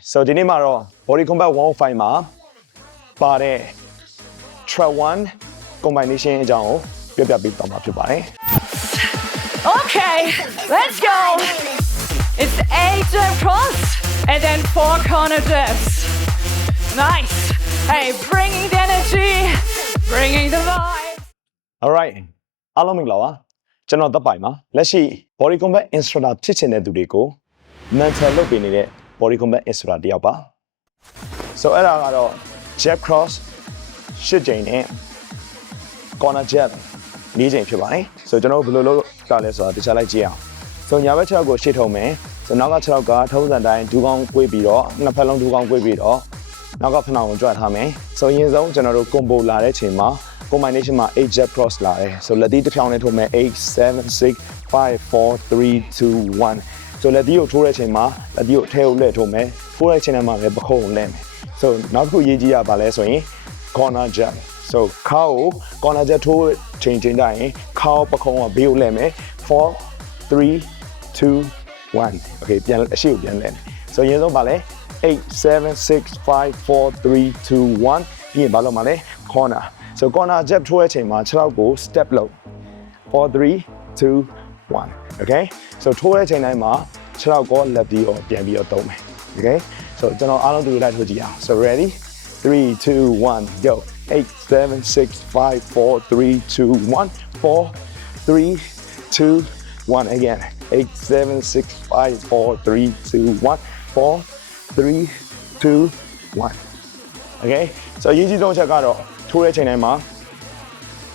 So ဒီနေ့မှာတော့ Body Combat 105မှာပါတဲ့ Trap 1 combination အကြောင်းကိုပြောပြပေးသွားမှာဖြစ်ပါတယ် Okay, let's go. It's 8 jab cross and then 4 corner jabs. Nice. Hey, bringing the energy, bringing the vibe. Alright အားလုံးမင်္ဂလာပါကျွန်တော်သက်ပိုင်ပါလက်ရှိ Body Combat Instructor ဖြစ်ချင်တဲ့သူတွေကို mentor လုပ်ပေးနေတဲ့ Body Combat Instructor တယောက်ပါ So အဲ့ဒါကတော့ jab cross 8 ကြိမ်နဲ့ corner jab 4 ကြိမ်ဖြစ်ပါတယ် So ကျွန်တော်ဘယ်လိုလုပ်ကြလဲဆိုတာတခြားလိုက်ကြည့်အောင် So ညာဘက်6ယောက်ကိုရှေ့ထုံမယ် So နောက်က6ယောက်ကထုံးစံတိုင်းဒူးကောင်းကွေးပြီးတော့နှစ်ဖက်လုံးဒူးကောင်းကွေးပြီးတော့နောက်ကဖဏောင်ကိုကြွထားမယ် So အရင်ဆုံးကျွန်တော်တို့ combo လာတဲ့အချိန်မှာ combination မှာ 8 jab cross လာတယ် So လက်သီးတစ်ဖြောင်းနဲ့ထိုးမယ် 8 7 6 5 4 3 2 1 So လက်သီးကိုထိုးတဲ့အချိန်မှာလက်သီးကိုအထဲကိုလှည့်ထိုးမယ်ထိုးတဲ့အချိန်မှာလည်းပခုံးကိုလှည့်မယ် So နောက်တစ်ခုရေးကြည့်ရပါလဲဆိုရင် corner jab So ခါကို corner jab ထိုးချိန်တိုင်းခါကိုပခုံးကဘေးကိုလှည့်မယ်4 3 2 1 Okay ပြန်အရှိကိုပြန်လှည့်မယ် So အရင်ဆုံးပါလဲ8 7 6 5 4 3 2 1ပြီးရင်ဘာလို့မလဲ corner So corner jab ထိုးတဲ့အချိန်မှာ6လောက်ကို step လုပ်4 3 2 1 Okay So ထိုးတဲ့အချိန်တိုင်းမှာ6လောက်ကိုလက်ပြီးတော့ပြန်ပြီးတော့သုံးမယ် Okay So ကျွန်တော်အားလုံးတူလိုက်ထိုးကြည့်အောင် So ready 3 2 1 go 8 7 6 5 4 3 2 1 4 3 2 1 again 8 7 6 5 4 3 2 1 4 3 2 1 Okay So အရေးကြီးဆုံးချက်ကတော့ထိုးတဲ့အချိန်တိုင်းမှာ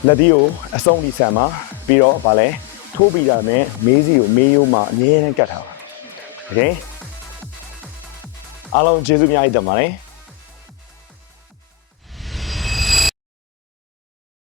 လက်သီးကိုအဆုံးထိဆန်မှာပြီးတော့ဗာလဲထိုးပြီးတာနဲ့မေးစီကိုမေးရိုးမှာအမြဲတမ်းကတ်ထားပါ Okay အားလုံးကျေးဇူးအများကြီးတင်ပါတယ်